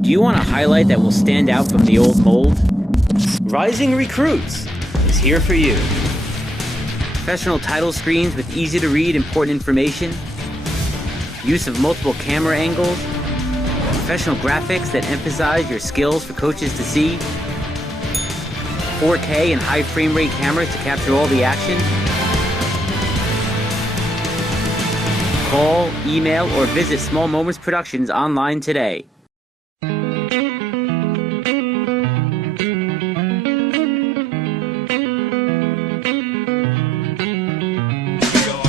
Do you want a highlight that will stand out from the old mold? Rising Recruits is here for you. Professional title screens with easy-to-read important information, use of multiple camera angles, professional graphics that emphasize your skills for coaches to see, 4K and high frame rate cameras to capture all the action. Call, email, or visit Small Moments Productions online today. We are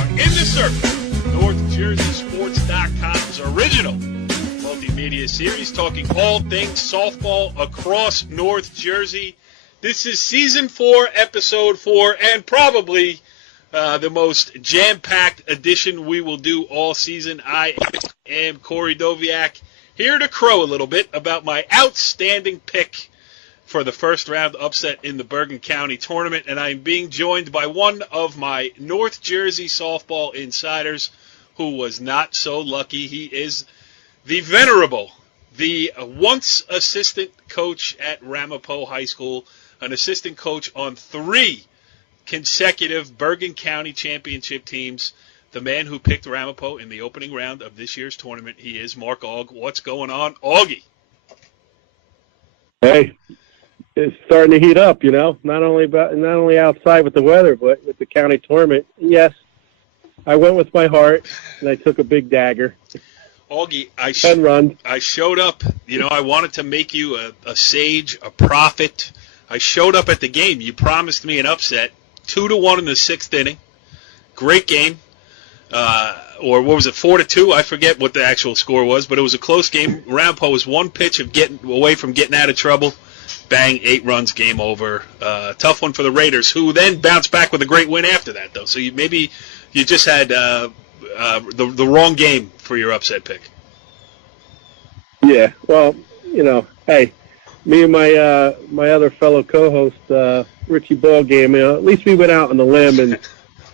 in the circle. NorthJerseySports.com's original multimedia series talking all things softball across North Jersey. This is Season 4, Episode 4, and probably the most jam-packed edition we will do all season. I am Corey Doviak, here to crow a little bit about my outstanding pick for the first round upset in the Bergen County Tournament, and I'm being joined by one of my North Jersey softball insiders who was not so lucky. He is the venerable, the once assistant coach at Ramapo High School, an assistant coach on 3 consecutive Bergen County championship teams, the man who picked Ramapo in the opening round of this year's tournament. He is Mark Aug. What's going on, Augie? Hey, it's starting to heat up, not only outside with the weather, but with the county tournament. Yes, I went with my heart, and I took a big dagger. Augie, I showed up. I wanted to make you a sage, a prophet. I showed up at the game. You promised me an upset. 2-1 in the 6th inning. Great game. Or what was it, 4-2? I forget what the actual score was, but it was a close game. Ramapo was one pitch of getting away from getting out of trouble. Bang, 8 runs, game over. Tough one for the Raiders, who then bounced back with a great win after that, though. So maybe you just had the wrong game for your upset pick. Yeah, well, hey, me and my other fellow co-host, Richie Ballgame, at least we went out on the limb and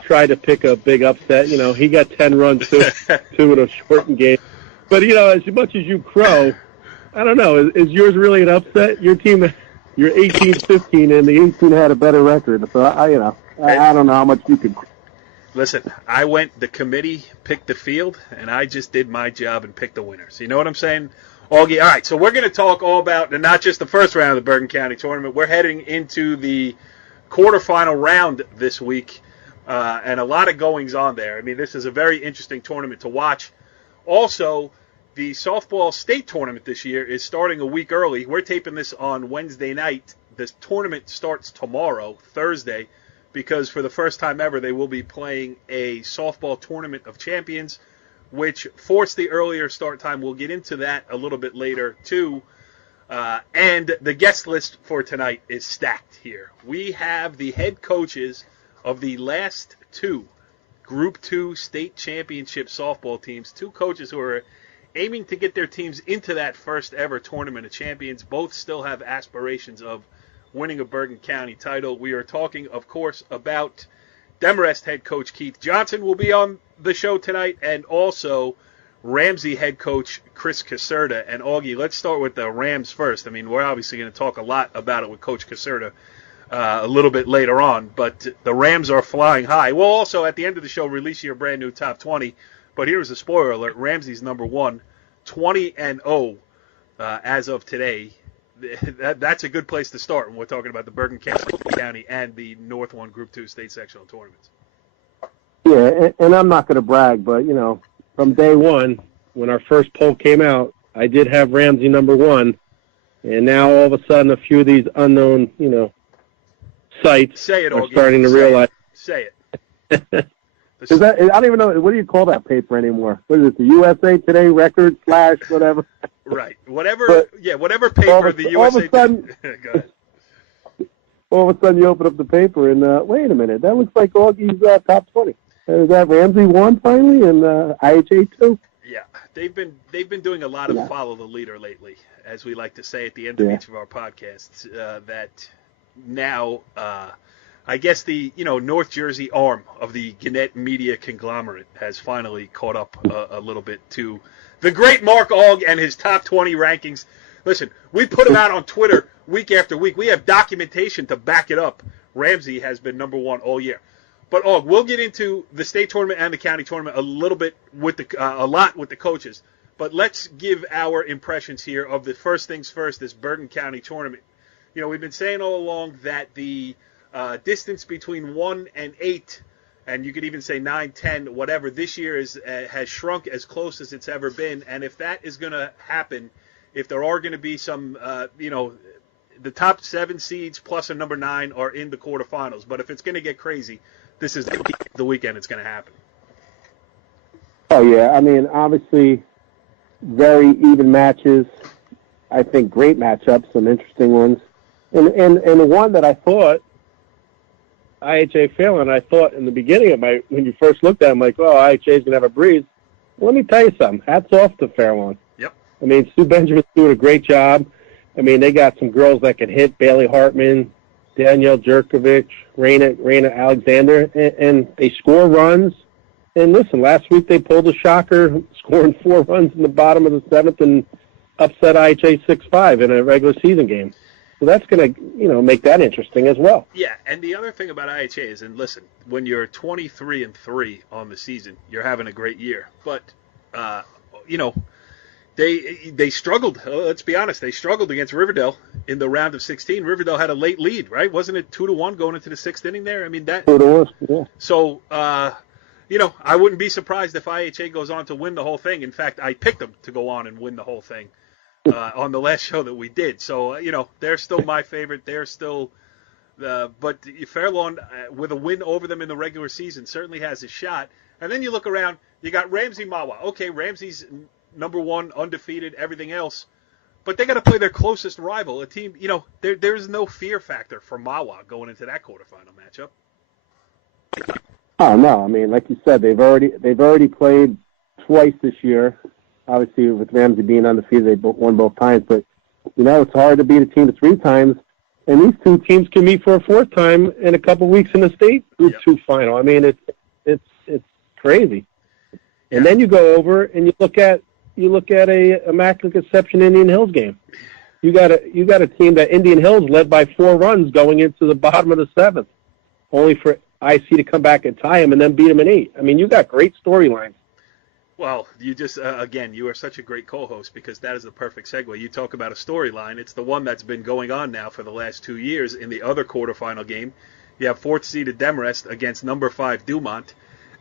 tried to pick a big upset. He got 10 runs too in a shortened game. But, as much as you crow, I don't know, is yours really an upset? Your team, you're 18-15, and the 18 had a better record. So, I don't know how much you could. Listen, the committee picked the field, and I just did my job and picked the winners. You know what I'm saying? Augie, all right, so we're going to talk all about, and not just the first round of the Bergen County Tournament. We're heading into the quarterfinal round this week, and a lot of goings on there. I mean, this is a very interesting tournament to watch. Also, the softball state tournament this year is starting a week early. We're taping this on Wednesday night. This tournament starts tomorrow, Thursday, because for the first time ever, they will be playing a softball tournament of champions, which forced the earlier start time. We'll get into that a little bit later, too. And the guest list for tonight is stacked here. We have the head coaches of the last 2 Group 2 state championship softball teams, 2 coaches who are aiming to get their teams into that first ever tournament of champions. Both still have aspirations of winning a Bergen County title. We are talking, of course, about Demarest head coach Keith Johnson will be on the show tonight, and also Ramsey head coach Chris Caserta. And Augie, let's start with the Rams first. I mean, we're obviously going to talk a lot about it with Coach Caserta a little bit later on, but the Rams are flying high. We'll also, at the end of the show, release your brand new top 20, but here's a spoiler alert. Ramsey's number 1, 20-0 as of today. That's a good place to start when we're talking about the Bergen County and the North 1 Group 2 state sectional tournaments. Yeah, and I'm not going to brag, but, from day one, when our first poll came out, I did have Ramsey number 1, and now all of a sudden a few of these unknown, sites are starting to realize. Say it. Is that, I don't even know, what do you call that paper anymore? What is it, the USA Today Record / whatever? Right. Whatever paper the USA Today. Go ahead. All of a sudden you open up the paper and, wait a minute, that looks like Augie's top 20. Is that Ramsey 1 finally and IHA 2? Yeah, they've been doing a lot of follow the leader lately, as we like to say at the end of each of our podcasts, that now I guess the North Jersey arm of the Gannett Media conglomerate has finally caught up a little bit to the great Mark Aug and his top 20 rankings. Listen, we put them out on Twitter week after week. We have documentation to back it up. Ramsey has been number one all year. But we'll get into the state tournament and the county tournament a little bit with a lot with the coaches. But let's give our impressions here of the first things first, this Bergen County tournament. You know, we've been saying all along that the distance between 1 and 8, and you could even say 9, 10, whatever, this year has shrunk as close as it's ever been. And if that is going to happen, if there are going to be some, the top 7 seeds plus a number 9 are in the quarterfinals. But if it's going to get crazy, this is the weekend it's going to happen. Oh, yeah. I mean, obviously, very even matches. I think great matchups, some interesting ones. And the one that I thought, IHA Fairlawn, I thought in the beginning of when you first looked at it, I'm like, oh, IHA is going to have a breeze. Well, let me tell you something. Hats off to Fairlawn. Yep. I mean, Sue Benjamin's doing a great job. I mean, they got some girls that can hit, Bailey Hartman, Danielle Jerkovich, Raina Alexander, and they score runs. And listen, last week they pulled a shocker, scoring 4 runs in the bottom of the 7th and upset IHA 6-5 in a regular season game. So that's going to, make that interesting as well. Yeah, and the other thing about IHA is, and listen, when you're 23-3 on the season, you're having a great year. But, they struggled. Let's be honest, they struggled against Riverdale in the round of 16. Riverdale had a late lead, right? Wasn't it 2-1 going into the 6th inning there? I mean, that. 2-1, yeah. So, I wouldn't be surprised if IHA goes on to win the whole thing. In fact, I picked them to go on and win the whole thing on the last show that we did. So, they're still my favorite. They're still but Fairlawn, with a win over them in the regular season, certainly has a shot. And then you look around, you got Ramsey Mawa. Okay, Ramsey's number 1, undefeated, everything else. But they got to play their closest rival, a team, there's no fear factor for Mawa going into that quarterfinal matchup. Oh no! I mean, like you said, they've already played twice this year. Obviously, with Ramsey being undefeated, they won both times. But it's hard to beat a team 3 times, and these 2 teams can meet for a 4th time in a couple weeks in the state Group 2 final. I mean, it's crazy. And then you go over and you look at a Immaculate Conception Indian Hills game. You got a team that Indian Hills led by 4 runs going into the bottom of the 7th, only for IC to come back and tie him and then beat him in 8. I mean, you got great storylines. Well, you just, again, you are such a great co-host because that is the perfect segue. You talk about a storyline. It's the one that's been going on now for the last 2 years. In the other quarterfinal game, you have 4th-seeded Demarest against number 5 Dumont.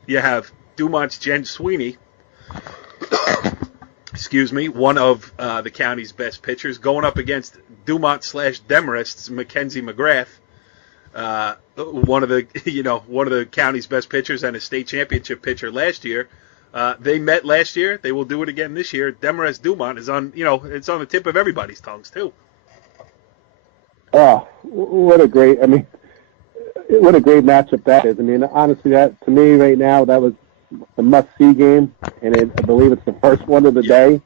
You have Dumont's Jen Sweeney, one of the county's best pitchers, going up against Dumont/Demarest's Mackenzie McGrath. One of the county's best pitchers and a state championship pitcher last year. They met last year. They will do it again this year. Demarest Dumont is on, it's on the tip of everybody's tongues too. Oh, what a great matchup that is. I mean, honestly, that to me right now, that was a must-see game, and I believe it's the first one of the day.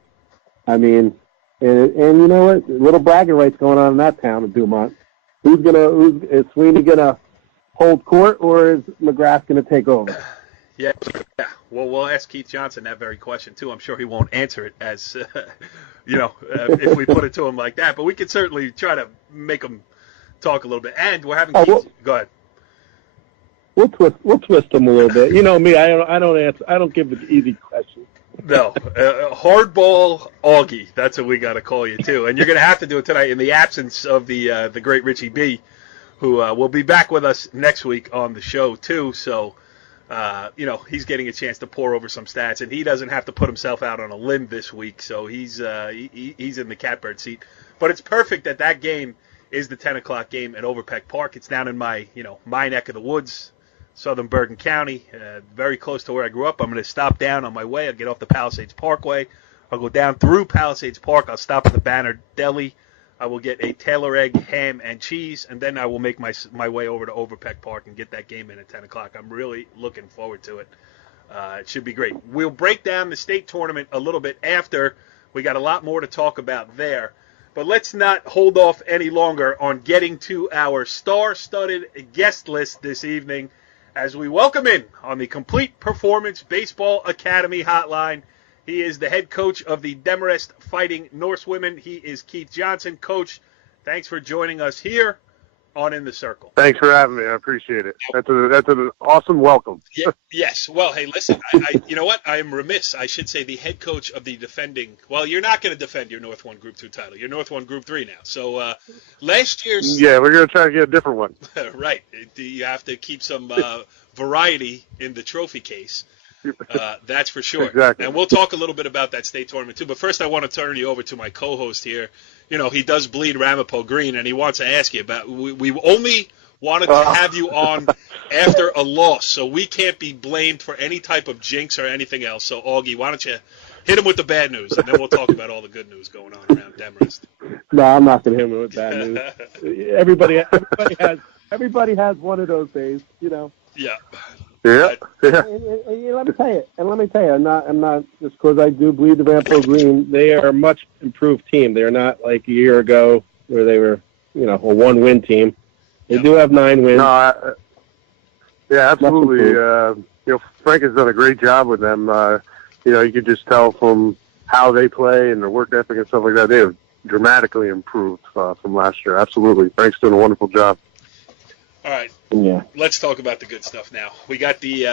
I mean, and you know what? Little bragging rights going on in that town of Dumont. Is Sweeney gonna hold court, or is McGrath gonna take over? Yeah. Well, we'll ask Keith Johnson that very question too. I'm sure he won't answer it as, if we put it to him like that. But we could certainly try to make him talk a little bit. And we're having Keith. Go ahead. We'll twist them a little bit. You know me, I don't answer. I don't give the easy questions. No, hardball Augie. That's what we got to call you too. And you're going to have to do it tonight in the absence of the great Richie B, who will be back with us next week on the show too. So, he's getting a chance to pour over some stats, and he doesn't have to put himself out on a limb this week. So he's in the catbird seat. But it's perfect that game is the 10 o'clock game at Overpeck Park. It's down in my neck of the woods. Southern Bergen County, very close to where I grew up. I'm going to stop down on my way. I'll get off the Palisades Parkway. I'll go down through Palisades Park. I'll stop at the Banner Deli. I will get a Taylor egg, ham, and cheese, and then I will make my way over to Overpeck Park and get that game in at 10 o'clock. I'm really looking forward to it. It should be great. We'll break down the state tournament a little bit after. We got a lot more to talk about there. But let's not hold off any longer on getting to our star-studded guest list this evening, as we welcome in on the Complete Performance Baseball Academy hotline, He is the head coach of the Demarest Fighting Norsewomen. He is Keith Johnson. Coach, thanks for joining us here on In the Circle. Thanks for having me. I appreciate it. That's an awesome welcome. Yeah, yes. Well, hey, listen, I you know what? I am remiss. I should say the head coach of the defending. Well, you're not going to defend your North 1 Group 2 title. You're North 1 Group 3 now. So last year's. Yeah, we're going to try to get a different one. Right. You have to keep some variety in the trophy case. That's for sure. Exactly. And we'll talk a little bit about that state tournament too. But first, I want to turn you over to my co-host here. You know, he does bleed Ramapo green, and he wants to ask you about. We only wanted to have you on after a loss, so we can't be blamed for any type of jinx or anything else. So, Augie, why don't you hit him with the bad news, and then we'll talk about all the good news going on around Demarest. No, I'm not going to hit him with bad news. Everybody has one of those days, you know. Yeah. Yeah. And let me tell you, I'm not just because I do bleed the Ramapo green. They are a much improved team. They're not like a year ago where they were, you know, a 1-win team. They do have 9 wins. No, yeah, absolutely. You know, Frank has done a great job with them. You know, you could just tell from how they play and their work ethic and stuff like that. They have dramatically improved from last year. Absolutely, Frank's doing a wonderful job. All right. Yeah. Let's talk about the good stuff now. We got the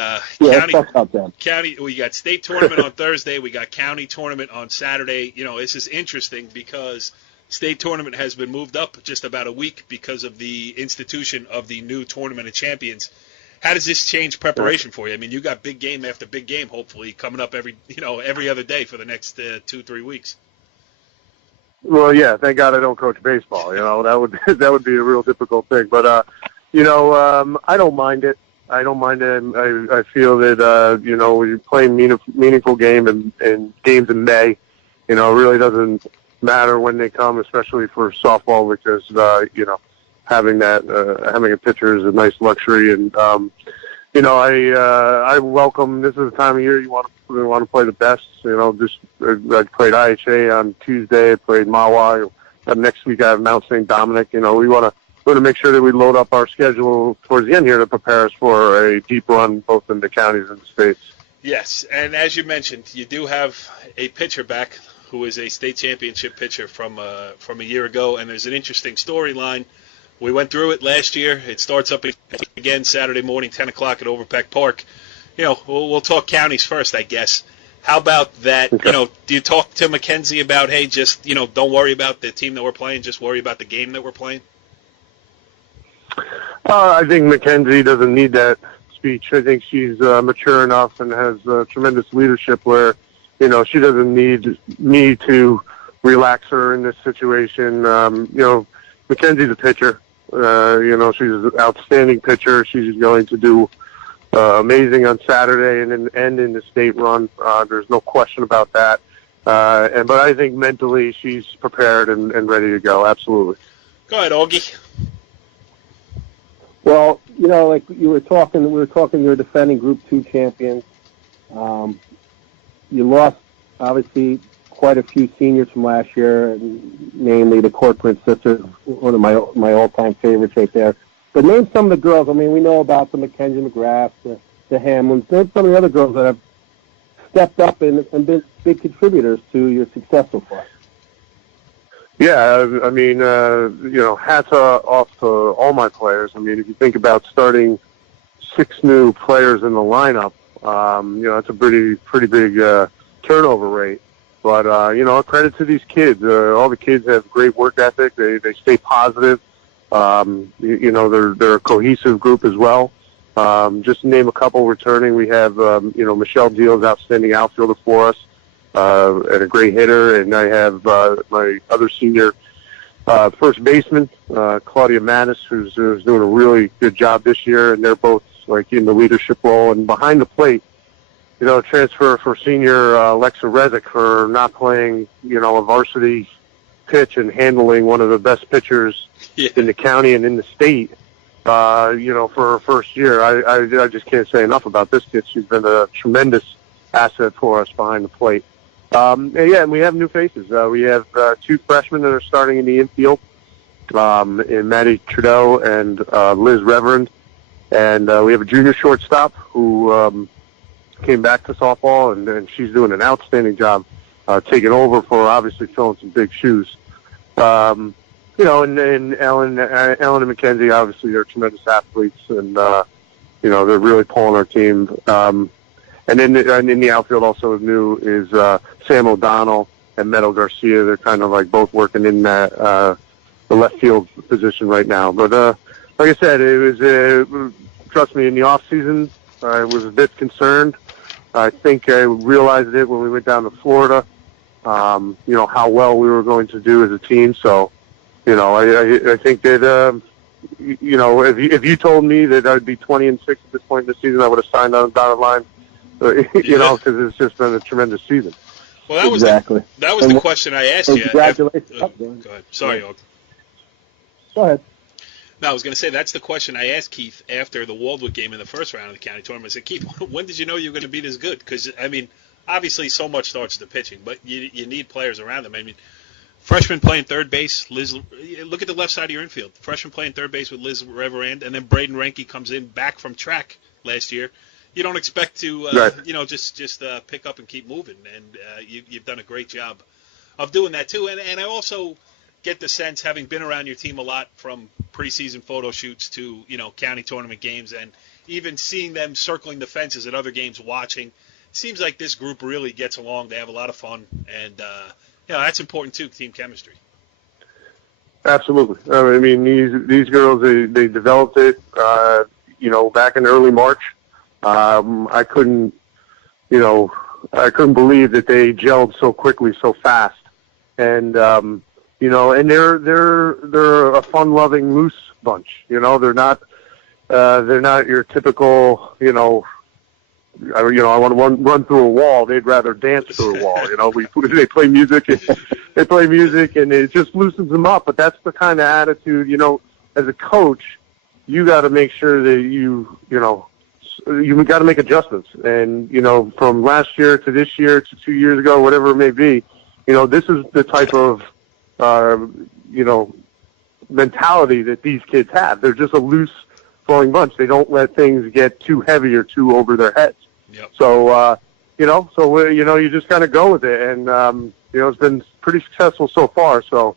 county. We got state tournament on Thursday. We got county tournament on Saturday. You know, this is interesting because state tournament has been moved up just about a week because of the institution of the new tournament of champions. How does this change preparation for you? I mean, you got big game after big game, hopefully coming up every other day for the next 2-3 weeks. Well, yeah. Thank God I don't coach baseball. You know, that would be a real difficult thing, but. You know, I don't mind it. I don't mind it. I feel that, you know, when you're playing meaningful games in May, you know, it really doesn't matter when they come, especially for softball, because, you know, having a pitcher is a nice luxury. And, you know, I welcome, this is the time of year you want to play the best. You know, I played IHA on Tuesday. I played Mawa. Next week I have Mount St. Dominic. You know, we want to make sure that we load up our schedule towards the end here to prepare us for a deep run both in the counties and the states. Yes, and as you mentioned, you do have a pitcher back who is a state championship pitcher from a year ago, and there's an interesting storyline. We went through it last year. It starts up again Saturday morning, 10 o'clock at Overpeck Park. You know, we'll talk counties first, I guess. How about that? Okay. You know, do you talk to Mackenzie about, hey, just, you know, don't worry about the team that we're playing, just worry about the game that we're playing? I think Mackenzie doesn't need that speech. I think she's mature enough and has tremendous leadership where, you know, she doesn't need me to relax her in this situation. You know, Mackenzie's a pitcher. You know, she's an outstanding pitcher. She's going to do amazing on Saturday and in the state run. There's no question about that. But I think mentally she's prepared and ready to go. Absolutely. Go ahead, Augie. Well, you know, like we were talking, you're defending Group 2 champions. You lost, obviously, quite a few seniors from last year, namely the Corcoran sisters, one of my all-time favorites right there. But name some of the girls. I mean, we know about the Mackenzie McGrath, the Hamlins. Name some of the other girls that have stepped up and been big contributors to your success so far. Yeah, I mean, you know, hats off to all my players. I mean, if you think about starting 6 new players in the lineup, you know, that's a pretty big turnover rate. But, you know, credit to these kids. All the kids have great work ethic. They stay positive. You know, they're a cohesive group as well. Just to name a couple returning, we have, you know, Michelle Deal's outstanding outfielder for us. And a great hitter, and I have my other senior first baseman, Claudia Mattis, who's doing a really good job this year, and they're both like in the leadership role. And behind the plate, you know, transfer for senior Alexa Rezick for not playing, you know, a varsity pitch and handling one of the best pitchers in the county and in the state. You know, for her first year, I just can't say enough about this kid. She's been a tremendous asset for us behind the plate. And we have new faces. We have 2 freshmen that are starting in the infield, in Maddie Trudeau and Liz Reverend. And we have a junior shortstop who came back to softball, and she's doing an outstanding job taking over for obviously filling some big shoes. And Ellen and Mackenzie, obviously, they're tremendous athletes, and they're really pulling our team. And in the outfield, also new is Sam O'Donnell and Meadow Garcia. They're kind of like both working in that the left field position right now. But like I said, it was trust me, in the off season, I was a bit concerned. I think I realized it when we went down to Florida. How well we were going to do as a team. So, I think that if you told me that I'd be 20-6 at this point in the season, I would have signed on the dotted line. Because it's just been a tremendous season. Well, that was the question I asked you. Congratulations. Go ahead. Sorry, Og. Go ahead. No, I was going to say that's the question I asked Keith after the Waldwood game in the first round of the county tournament. I said, Keith, when did you know you were going to be this good? Because, obviously so much starts to pitching, but you need players around them. Freshman playing third base, Liz. Look at the left side of your infield. Freshman playing third base with Liz Reverand, and then Braden Renke comes in back from track last year. You don't expect to, just pick up and keep moving, and you've done a great job of doing that too. And I also get the sense, having been around your team a lot, from preseason photo shoots to county tournament games, and even seeing them circling the fences at other games, watching. It seems like this group really gets along. They have a lot of fun, and that's important too, team chemistry. Absolutely. These girls, they developed it, back in early March. I couldn't believe that they gelled so quickly, so fast, and and they're a fun-loving, loose bunch. They're not your typical I want to run through a wall. They'd rather dance through a wall. They play music, and it just loosens them up. But that's the kind of attitude. As a coach, you got to make sure that you got to make adjustments. And, from last year to this year to 2 years ago, whatever it may be, this is the type of, mentality that these kids have. They're just a loose flowing bunch. They don't let things get too heavy or too over their heads. Yep. So, you just kind of go with it. And, it's been pretty successful so far. So,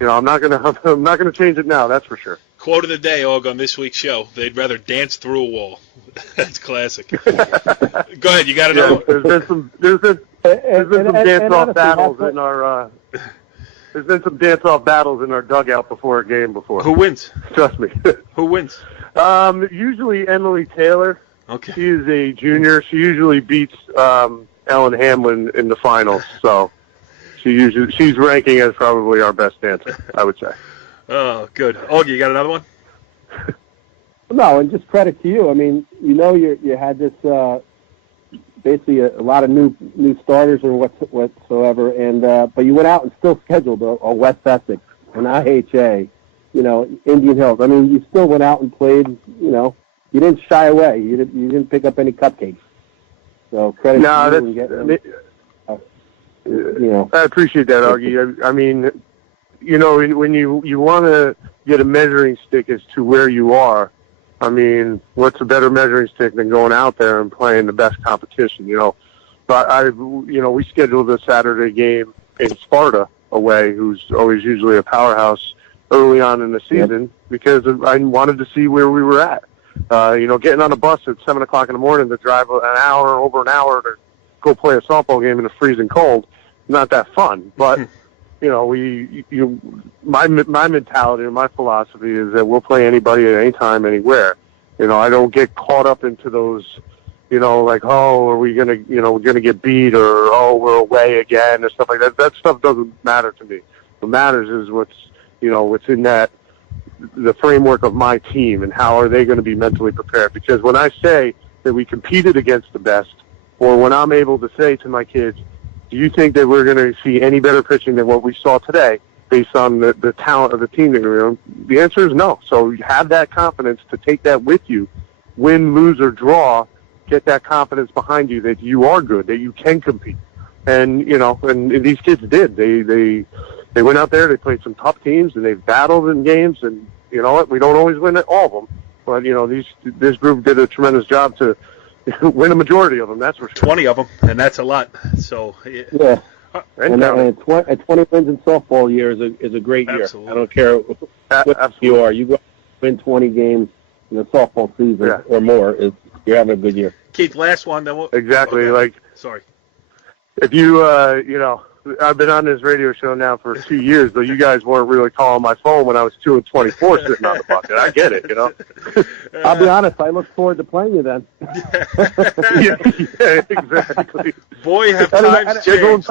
I'm not going to change it now. That's for sure. Quote of the day, Og, on this week's show: they'd rather dance through a wall. That's classic. Go ahead, you got another one. There's been some dance-off battles in our. There's been some dance-off battles in our dugout before a game before. Who wins? Trust me. Who wins? Usually Emily Taylor. Okay. She is a junior. She usually beats Ellen Hamlin in the finals. So she's ranking as probably our best dancer, I would say. Oh, good. Augie, you got another one? No, and just credit to you. You had this basically a lot of new starters or whatsoever, and but you went out and still scheduled a West Essex, an IHA, Indian Hills. You still went out and played. You didn't shy away. You didn't pick up any cupcakes. So credit to you. I appreciate that, Augie. When you want to get a measuring stick as to where you are, what's a better measuring stick than going out there and playing the best competition, But we scheduled a Saturday game in Sparta away, who's always usually a powerhouse early on in the season, because I wanted to see where we were at. Getting on a bus at 7 o'clock in the morning to drive over an hour to go play a softball game in the freezing cold, not that fun. But my mentality and my philosophy is that we'll play anybody at any time, anywhere. I don't get caught up into those, are we gonna get beat, or we're away again, or stuff like that. That stuff doesn't matter to me. What matters is what's in the framework of my team, and how are they going to be mentally prepared. Because when I say that we competed against the best, or when I'm able to say to my kids, do you think that we're going to see any better pitching than what we saw today based on the talent of the team that we're on? The answer is no. So you have that confidence to take that with you. Win, lose, or draw, get that confidence behind you that you are good, that you can compete. And, and these kids did. They went out there, they played some tough teams, and they've battled in games, and you know what? We don't always win at all of them. But, this group did a tremendous job to, win a majority of them. That's for sure. 20 of them, and that's a lot. So yeah. And 20 wins in softball year is a great year. Absolutely. I don't care what you are. You go win 20 games in a softball season or more, you're having a good year. Keith, last one. Then we'll, exactly. Okay. Like, sorry. If you, I've been on this radio show now for 2 years, though you guys weren't really calling my phone when I was 2-24 sitting on the bucket. I get it, I'll be honest, I look forward to playing you then. yeah, exactly. Boy, have times changed.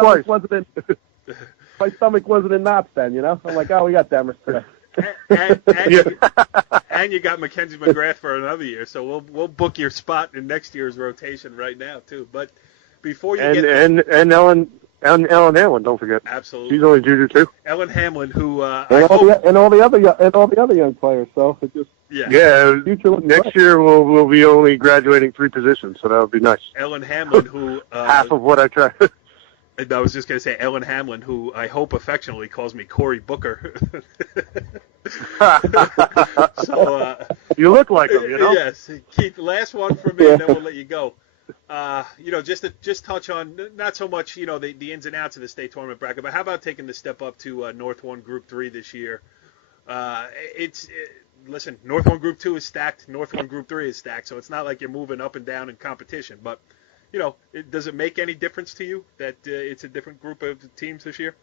My stomach wasn't in knots then, I'm like, we got Demarest today. And you got Mackenzie McGrath for another year, so we'll book your spot in next year's rotation right now too. But before you and Ellen Hamlin, don't forget. Absolutely, she's only junior too. Ellen Hamlin, who and all the other young players. So it just next year we'll be only graduating 3 positions, so that would be nice. Ellen Hamlin, who half of what I try. I was just going to say Ellen Hamlin, who I hope affectionately calls me Cory Booker. So you look like him, Yes, Keith. Last one for me, and then we'll let you go. Just touch on not so much the ins and outs of the state tournament bracket, but how about taking the step up to North 1 Group 3 this year? Listen, North 1 Group 2 is stacked, North 1 Group 3 is stacked, so it's not like you're moving up and down in competition, but. Does it make any difference to you that it's a different group of teams this year?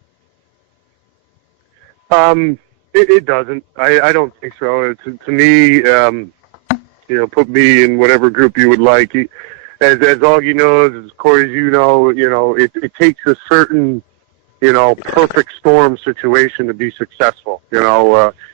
It doesn't. I don't think so. To me, put me in whatever group you would like. As Augie knows, as Corey, it takes a certain, perfect storm situation to be successful.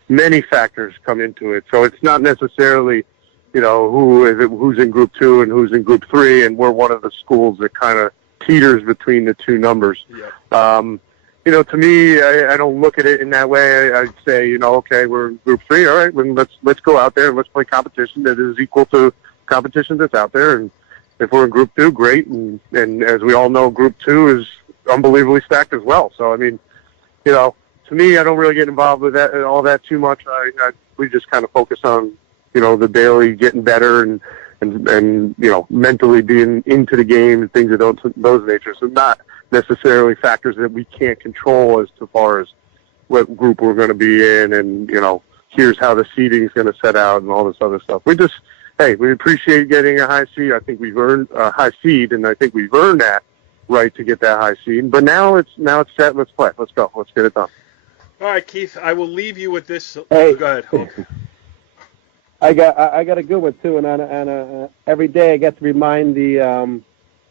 Many factors come into it. So it's not necessarily who's in Group 2 and who's in Group 3, and we're one of the schools that kind of teeters between the two numbers. Yeah. To me, I don't look at it in that way. I'd say, okay, we're in Group 3, all right, well, let's go out there and let's play competition that is equal to competition that's out there. And if we're in Group 2, great. And as we all know, Group 2 is unbelievably stacked as well. So, I mean, to me, I don't really get involved with all that too much. We just kind of focus on the daily getting better and mentally being into the game and things of those natures. So not necessarily factors that we can't control as far as what group we're going to be in and, here's how the seeding is going to set out and all this other stuff. We appreciate getting a high seed. I think we've earned a high seed, and I think we've earned that right to get that high seed. But now it's set. Let's play. Let's go. Let's get it done. All right, Keith, I will leave you with this. Hey. Go ahead, Hulk. I got a good one too, and every day I get to remind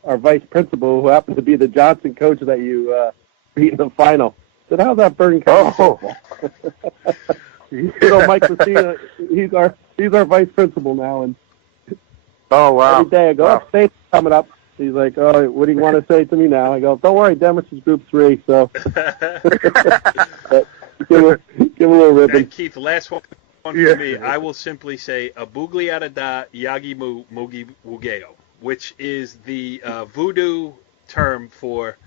our vice principal, who happened to be the Johnson coach that you beat in the final. I said, how's that Bergen County? Mike Messina, he's our vice principal now, and wow! Every day I go, state's coming up. He's like, oh, what do you want to say to me now? I go, don't worry, Demarest is Group 3, so give him a little ribbon. And Keith, last one. For me, I will simply say Abugli Adada Yagi Mugi Wugeo, which is the voodoo term for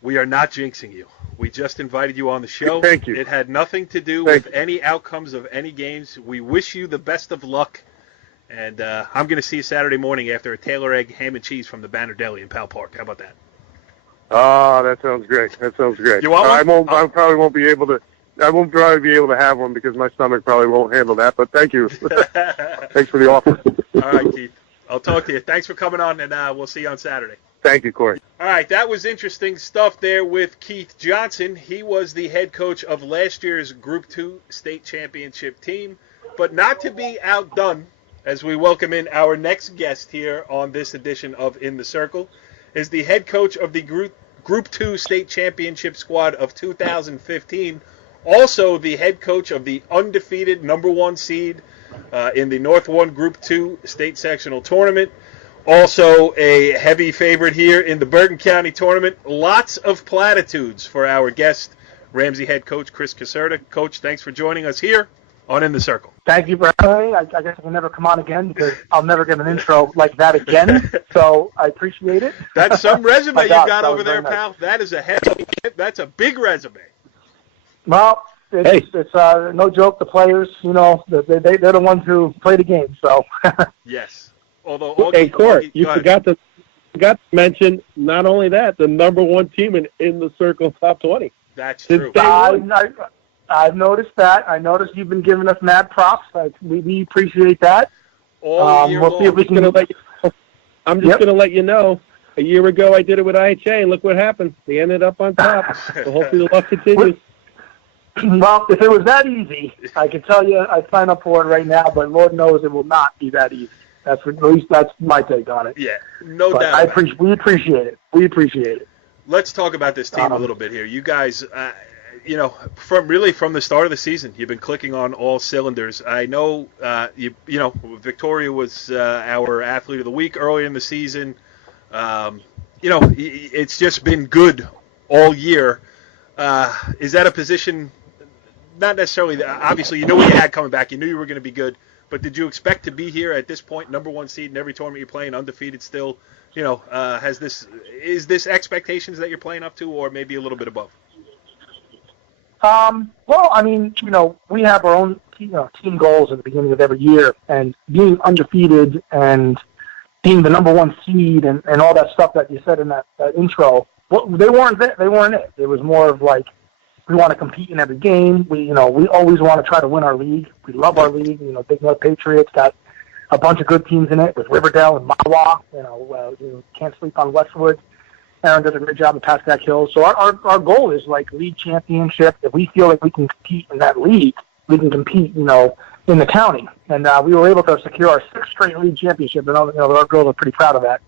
we are not jinxing you. We just invited you on the show. Thank you. It had nothing to do with any outcomes of any games. We wish you the best of luck, and I'm going to see you Saturday morning after a Taylor egg, ham, and cheese from the Banner Deli in Powell Park. How about that? Oh, that sounds great. You want one? I probably won't be able to. I won't probably be able to have one because my stomach probably won't handle that, but thank you. Thanks for the offer. All right, Keith. I'll talk to you. Thanks for coming on, and we'll see you on Saturday. Thank you, Corey. All right, that was interesting stuff there with Keith Johnson. He was the head coach of last year's Group 2 state championship team, but not to be outdone as we welcome in our next guest here on this edition of In the Circle is the head coach of the Group 2 state championship squad of 2015, also the head coach of the undefeated #1 seed in the North 1 Group 2 state sectional tournament. Also a heavy favorite here in the Bergen County Tournament. Lots of platitudes for our guest, Ramsey head coach Chris Caserta. Coach, thanks for joining us here on In the Circle. Thank you for having me. I guess I can never come on again because I'll never get an intro like that again. So I appreciate it. That's some resume you got over there, nice. pal. That is that's a big resume. Well, it's no joke. The players, they're the ones who play the game. So yes. Although, Hey, Court, you forgot to mention not only that, the number one team in the Circle Top 20. That's true. I've noticed that. I noticed you've been giving us mad props. We appreciate that. All year we'll see if we can. I'm just going to let you know. A year ago, I did it with IHA, and look what happened. They ended up on top. So hopefully the luck continues. Well, if it was that easy, I can tell you I'd sign up for it right now, but Lord knows it will not be that easy. At least that's my take on it. Yeah, no doubt. We appreciate it. We appreciate it. Let's talk about this team a little bit here. You guys, from the start of the season, you've been clicking on all cylinders. I know, Victoria was our athlete of the week earlier in the season. It's just been good all year. Is that a position? Not necessarily. Obviously, you know what you had coming back. You knew you were going to be good. But did you expect to be here at this point, number one seed in every tournament you're playing, undefeated still? Is this expectations that you're playing up to, or maybe a little bit above? Well, I mean, we have our own team goals at the beginning of every year, and being undefeated and being the number one seed and all that stuff that you said in that intro, they weren't it. It was more of like, we want to compete in every game. We always want to try to win our league. We love our league. Big North Patriots got a bunch of good teams in it with Riverdale and Mawa. Can't sleep on Westwood. Aaron does a great job at Pascack Hills. So our goal is like league championship. If we feel like we can compete in that league, we can compete, in the county. And we were able to secure our 6th straight league championship. And our girls are pretty proud of that.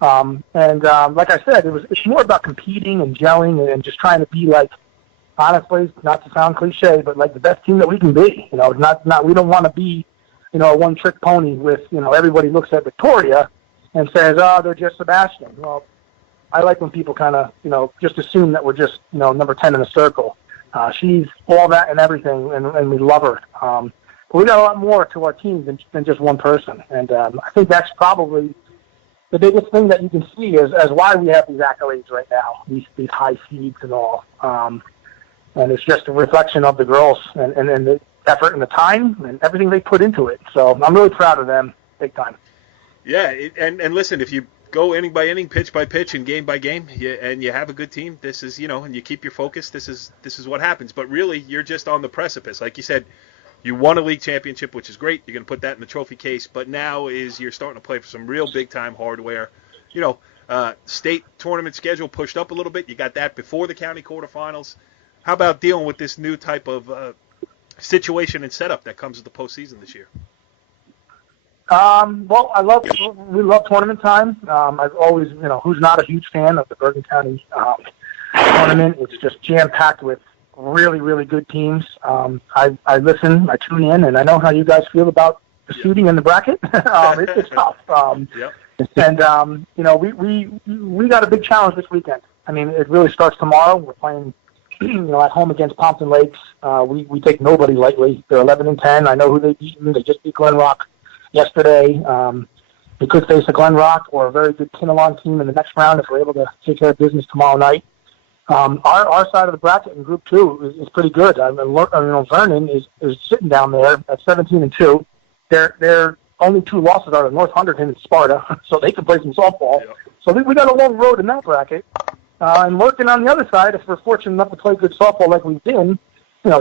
Like I said, it's more about competing and gelling and just trying to be like, honestly, not to sound cliche, but like the best team that we can be. We don't want to be, a one-trick pony with, everybody looks at Victoria and says, oh, they're just Sebastian. Well, I like when people kind of, just assume that we're just, number 10 in the circle. She's all that and everything, and we love her. But we got a lot more to our team than just one person. And I think that's probably the biggest thing that you can see as why we have these accolades right now, these high seeds and all. And it's just a reflection of the girls and the effort and the time and everything they put into it. So I'm really proud of them, big time. Yeah, and listen, if you go inning by inning, pitch by pitch, and game by game, and you have a good team, this is, and you keep your focus, this is what happens. But really, you're just on the precipice. Like you said, you won a league championship, which is great. You're going to put that in the trophy case. But now you're starting to play for some real big-time hardware. State tournament schedule pushed up a little bit. You got that before the county quarterfinals. How about dealing with this new type of situation and setup that comes with the postseason this year? Well, we love tournament time. I've always, who's not a huge fan of the Bergen County tournament? It's just jam-packed with really, really good teams. I listen, I tune in, and I know how you guys feel about the seeding in the bracket. It's tough. Yep. And, we got a big challenge this weekend. I mean, it really starts tomorrow. We're playing at home against Pompton Lakes. We take nobody lightly. They're 11-10. I know who they've beaten. They just beat Glen Rock yesterday. We could face a Glen Rock or a very good Kinnelon team in the next round if we're able to take care of business tomorrow night. Our side of the bracket in Group 2 is pretty good. Vernon is sitting down there at 17-2. Their only 2 losses are to North Hunterdon and Sparta, so they can play some softball. Yep. So we got a long road in that bracket. And working on the other side, if we're fortunate enough to play good softball like we've been,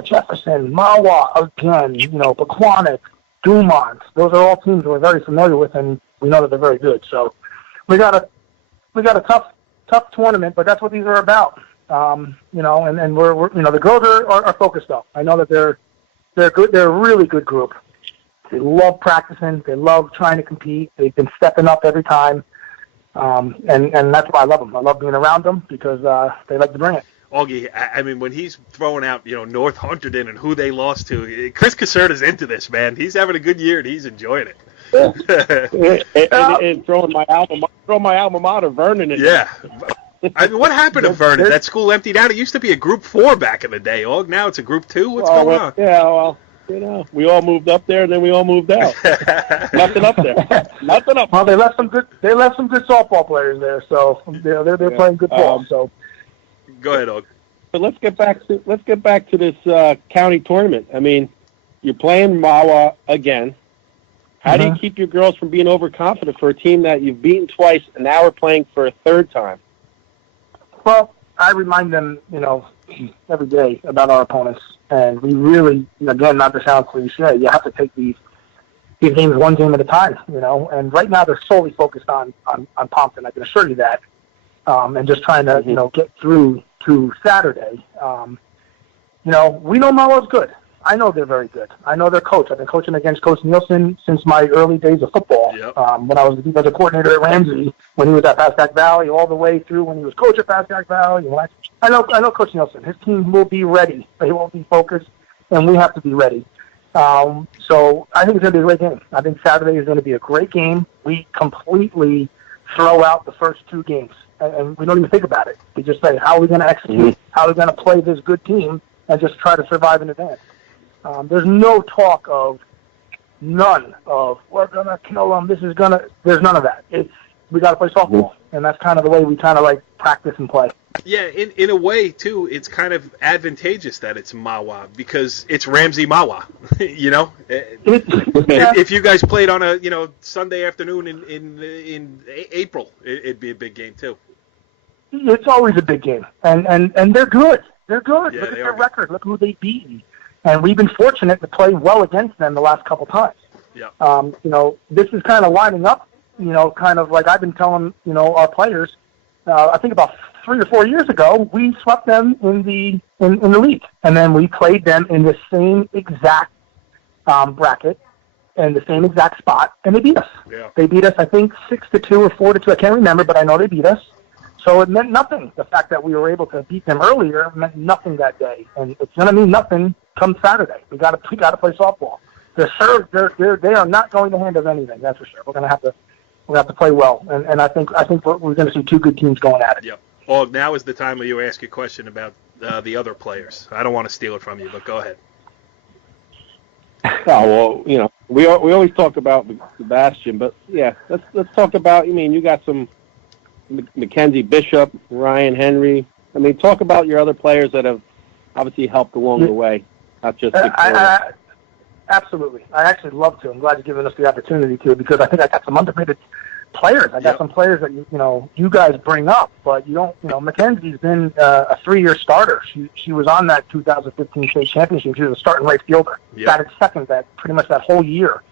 Jefferson, Mawa, again, Pequannock, Dumont, those are all teams we're very familiar with, and we know that they're very good. So we got a tough tournament, but that's what these are about. And we're the girls are focused up. I know that they're good. They're a really good group. They love practicing. They love trying to compete. They've been stepping up every time. And that's why I love them. I love being around them because they like to bring it. Augie, I mean, when he's throwing out, North Hunterdon and who they lost to, Chris Caserta's into this, man. He's having a good year and he's enjoying it. Yeah. and throwing my alma mater, Vernon. Yeah. I mean, what happened to Vernon? That school emptied out. It used to be a Group 4 back in the day. Aug, now it's a Group 2. What's going on? Yeah, well. We all moved up there, and then we all moved out. Nothing up there. Nothing up. Well, they left some good softball players there, so they're playing good ball. So, go ahead, Og. But let's get back to this county tournament. I mean, you're playing Mawa again. How do you keep your girls from being overconfident for a team that you've beaten twice and now are playing for a third time? Well, I remind them, every day about our opponents, and we really, again, not to sound cliche, you have to take these games one game at a time, and right now they're solely focused on Pompton, I can assure you that, and just trying to, get through to Saturday. We know Marlowe's good. I know they're very good. I know their coach. I've been coaching against Coach Nielsen since my early days of football. Yep. When I was the defensive coordinator at Ramsey, when he was at Pascack Valley, all the way through when he was coach at Pascack Valley. I know Coach Nielsen. His team will be ready. They won't be focused, and we have to be ready. So I think it's going to be a great game. I think Saturday is going to be a great game. We completely throw out the first two games, and we don't even think about it. We just say, how are we going to execute? How are we going to play this good team and just try to survive in advance? There's no talk of none of we're gonna kill them. There's none of that. We got to play softball, and that's kind of the way we kind of like practice and play. Yeah, in a way too, it's kind of advantageous that it's Mawa because it's Ramsey Mawa. If you guys played on a Sunday afternoon in April, it'd be a big game too. It's always a big game, and they're good. They're good. Yeah, Look at they their are. record. Look who they've beaten. And we've been fortunate to play well against them the last couple times. Yeah. This is kind of lining up, kind of like I've been telling, our players, I think about 3 or 4 years ago, we swept them in the league. And then we played them in the same exact bracket and the same exact spot, and they beat us. Yeah. They beat us, I think, 6-2 or 4-2. I can't remember, but I know they beat us. So it meant nothing. The fact that we were able to beat them earlier meant nothing that day, and it's going to mean nothing come Saturday. We got to play softball. They are not going to hand us anything. That's for sure. We're going to have to play well, and I think we're going to see two good teams going at it. Yep. Well, now is the time where you ask a question about the other players. I don't want to steal it from you, but go ahead. Oh well, we always talk about Sebastian, but yeah, let's talk about. You got some. Mackenzie Bishop, Ryan Henry. Talk about your other players that have obviously helped along the way, not just Victoria. Absolutely. I actually love to. I'm glad you're giving us the opportunity to, because I think I got some underrated players. I got some players that you guys bring up, but you don't. Mackenzie's been a 3-year starter. She was on that 2015 state championship. She was a starting right fielder. Batted second pretty much that whole year.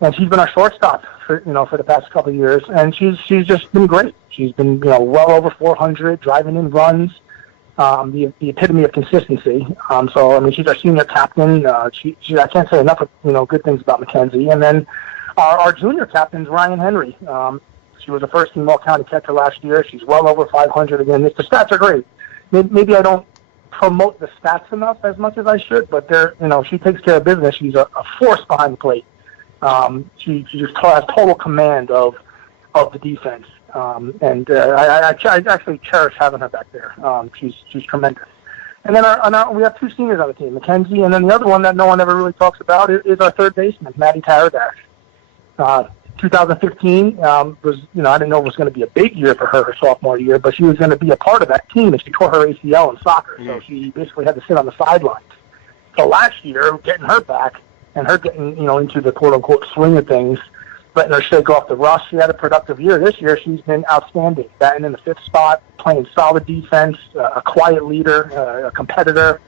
And she's been our shortstop for the past couple of years, and she's just been great. She's been well over 400, driving in runs, the epitome of consistency. So she's our senior captain. I can't say enough of good things about Mackenzie. And then our junior captain is Ryan Henry. She was a first-team all-county catcher last year. She's well over 500 again. The stats are great. Maybe I don't promote the stats enough as much as I should, but she takes care of business. She's a force behind the plate. She just has total command of the defense, and I actually cherish having her back there. She's tremendous. And then we have 2 seniors on the team, Mackenzie, and then the other one that no one ever really talks about is our third baseman, Maddie Taradash. 2015 was, I didn't know it was going to be a big year for her sophomore year, but she was going to be a part of that team, and she tore her ACL in soccer, so she basically had to sit on the sidelines. So last year, getting her back, and her getting, into the quote-unquote swing of things, letting her shake off the rust. She had a productive year. This year, she's been outstanding, batting in the 5th spot, playing solid defense, a quiet leader, a competitor.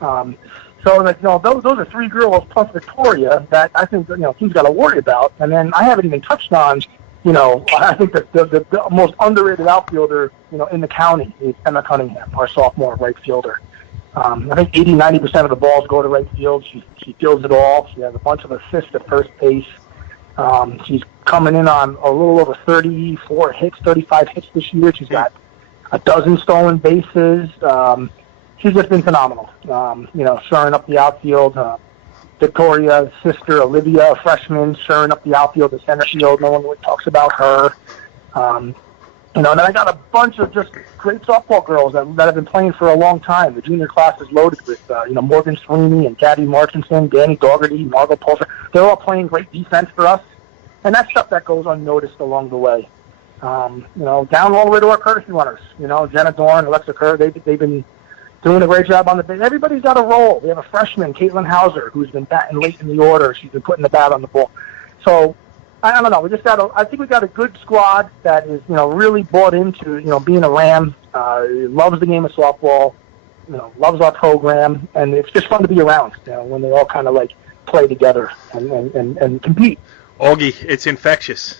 So, those are 3 girls plus Victoria that I think, team's got to worry about. And then I haven't even touched on, I think the most underrated outfielder, in the county is Emma Cunningham, our sophomore right fielder. I think 80-90% of the balls go to right field. She fields it all. She has a bunch of assists at first base. She's coming in on a little over 34 hits, 35 hits this year. She's got a dozen stolen bases. She's just been phenomenal. Shoring up the outfield. Victoria's sister, Olivia, a freshman, shoring up the outfield, the center field. No one really talks about her. And then I got a bunch of just great softball girls that have been playing for a long time. The junior class is loaded with, Morgan Sweeney and Gabby Marchinson, Danny Dougherty, Margot Pulser. They're all playing great defense for us. And that's stuff that goes unnoticed along the way. Down all the way to our courtesy runners. Jenna Dorn, Alexa Kerr, they've been doing a great job on the bench. Everybody's got a role. We have a freshman, Caitlin Hauser, who's been batting late in the order. She's been putting the bat on the ball. So I don't know. I think we got a good squad that is, really bought into, being a Ram. Loves the game of softball. Loves our program, and it's just fun to be around. When they all kind of like play together and compete. Augie, it's infectious.